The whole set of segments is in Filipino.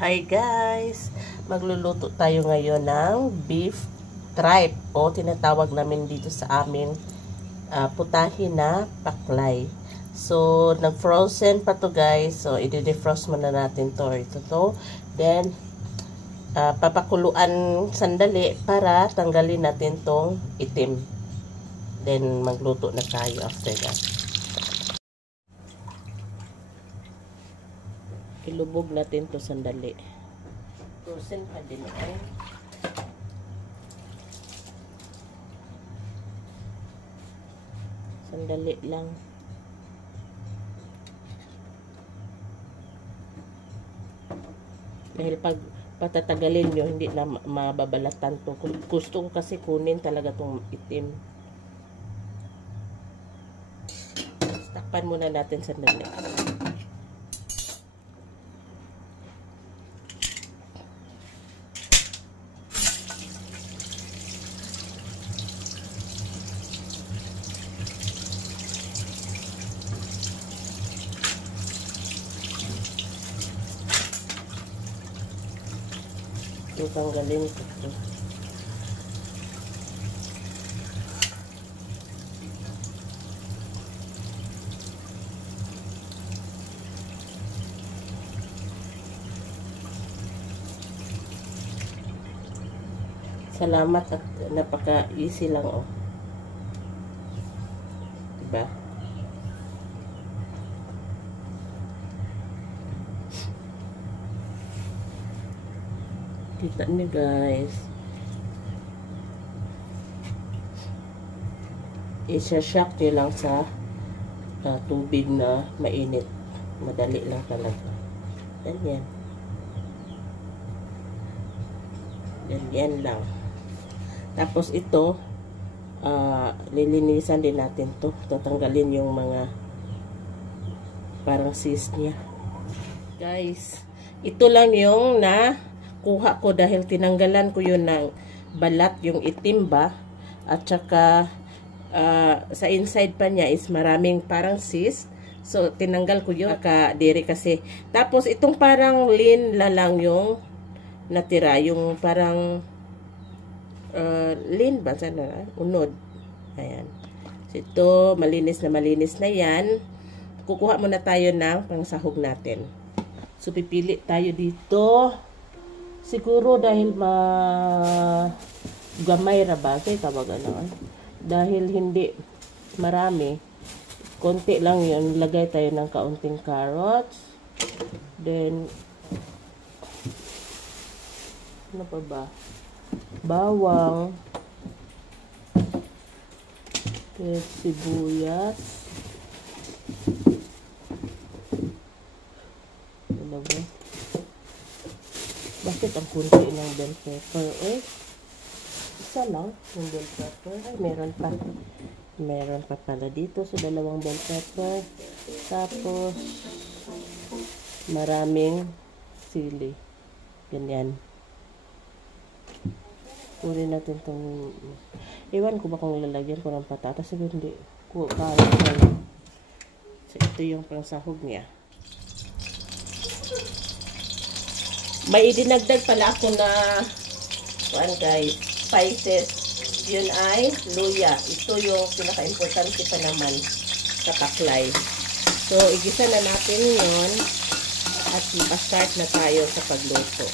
Hi guys! Magluluto tayo ngayon ng beef tripe o tinatawag namin dito sa amin putahe na paklay. So, nag-frozen pa to guys. So, i-defrost muna natin to. Ito to. Then, papakuluan sandali para tanggalin natin tong itim. Then, magluto na tayo after that. Ilubog natin to sandali. Frozen pa din ay. Sandali lang. Dahil pag patatagalin nyo, hindi na mababalatan to. Gusto ko kasi kunin talaga tong itim. Takpan muna natin sandali. Tanggalin ko ito. Salamat at napaka-easy lang oh. Diba? Kita niyo guys. Isa-shock nyo lang sa tubig na mainit. Madali lang talaga. Ganyan. Ganyan lang. Tapos ito, lilinisan din natin to. Tatanggalin yung mga parang cyst niya. Guys, ito lang yung kuha ko dahil tinanggalan ko yun ng balat, yung itim ba, at saka sa inside pa niya is maraming parang cyst, so tinanggal ko yun diri kasi. Tapos itong parang lean lang yung natira, yung parang lean ba, sana unod, ayan. So ito malinis na yan. Kukuha muna tayo ng pangsahog natin. So pipili tayo dito. Siguro dahil gamay ra ba kay tawagan na. Dahil hindi marami, konti lang 'yun. Lagay tayo ng kaunting carrots. Then ano pa ba? Bawang. Then sibuyas. Ano ba? Bakit ang kunti ng bell pepper? Isa lang yung bell pepper. Ay, meron pa. Meron pa pala dito. So, dalawang bell pepper. Tapos, maraming sili. Ganyan. Kunin natin itong... Iwan ko ba kung ilalagyan ko ng patatas? Sabi hindi. So, ito yung pangsahog niya. May idinagdag pala ako na guys, spices. Yun ay luya. Ito yung pinaka-importante pa naman sa paklay. So, igisa na natin yun at start na tayo sa pagluto.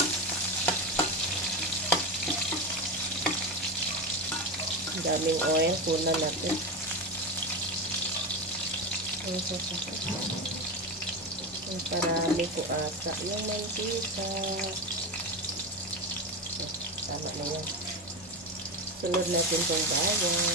Ang daming oil. Kunan natin. Parami ko ata yung mantika. Tama na yan. Sunod natin itong bawang.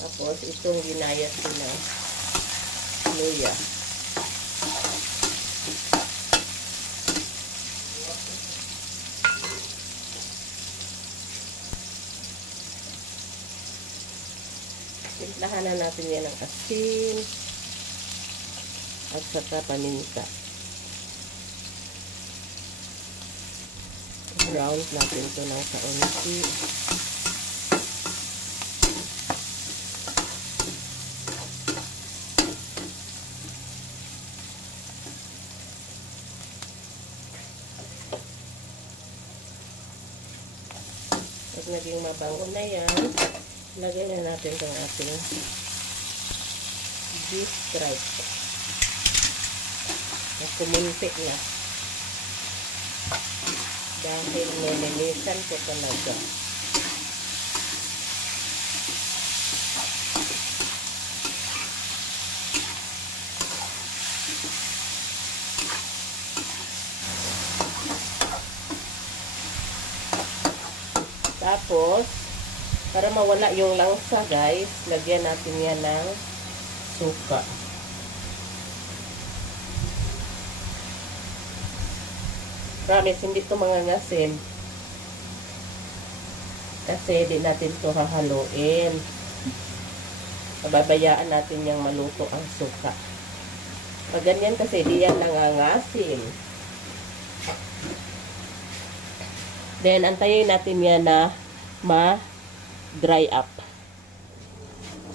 Tapos itong ginayas ko na luya. Timplahan na natin yan ng asin at saka paminta. I-brown natin ito ng kaunti. Pag naging mabango na yan, lagay na natin itong ating beef tripe. Kumunti na. Dahil nilinisan ko talaga. Tapos, para mawala yung langsa guys, lagyan natin yan ng suka. Promise, hindi ito mga ngasim. Kasi di natin ito hahaluin. Pababayaan natin yung maluto ang suka. Pag ganyan kasi, di yan nangangasim. Then, antayin natin yan na ma-dry up.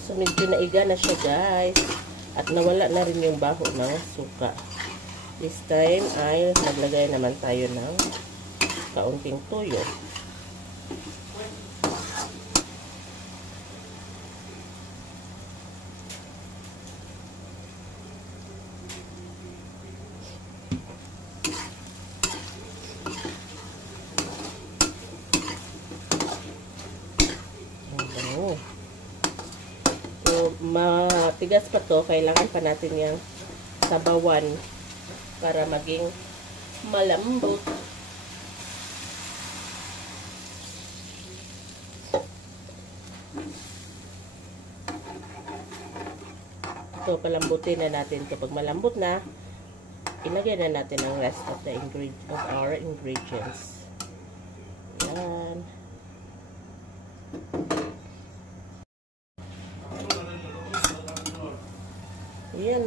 So, medyo naiga na siya guys. At nawala na rin yung baho ng suka. This time ay naglagay naman tayo ng kaunting tuyo. So, matigas pa to, kailangan pa natin yung sabawan para maging malambot. So, palambutin na natin to. Pag malambot na, ilagay na natin ang rest of the our ingredients. Yan. Yan.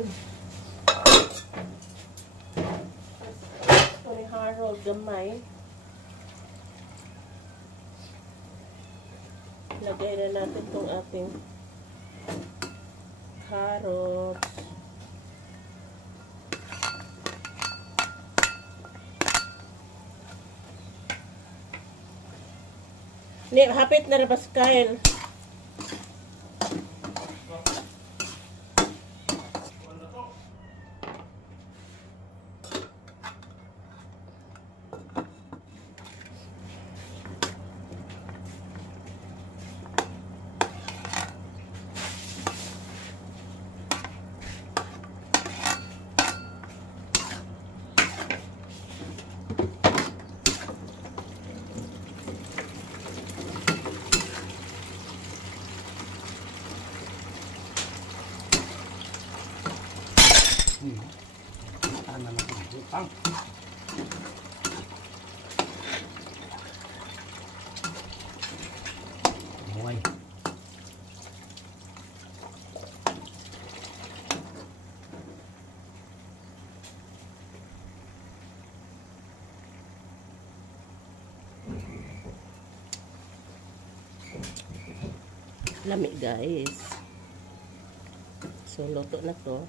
Ito ni Harold gamay. Lagay na natin itong ating carrots. Hapit na rabas kain. Lami guys. So, luto na to.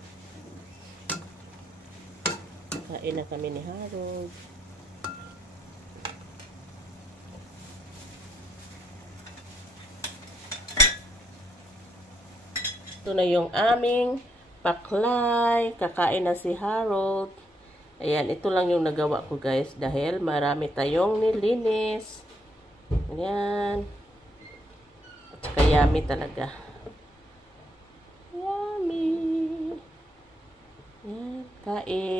Kain na kami ni Harold. Ito na yung aming paklay. Kakain na si Harold. Ayan, ito lang yung nagawa ko guys. Dahil marami tayong nilinis. Ayan. At saka yummy talaga. Yummy. Ayan, kain.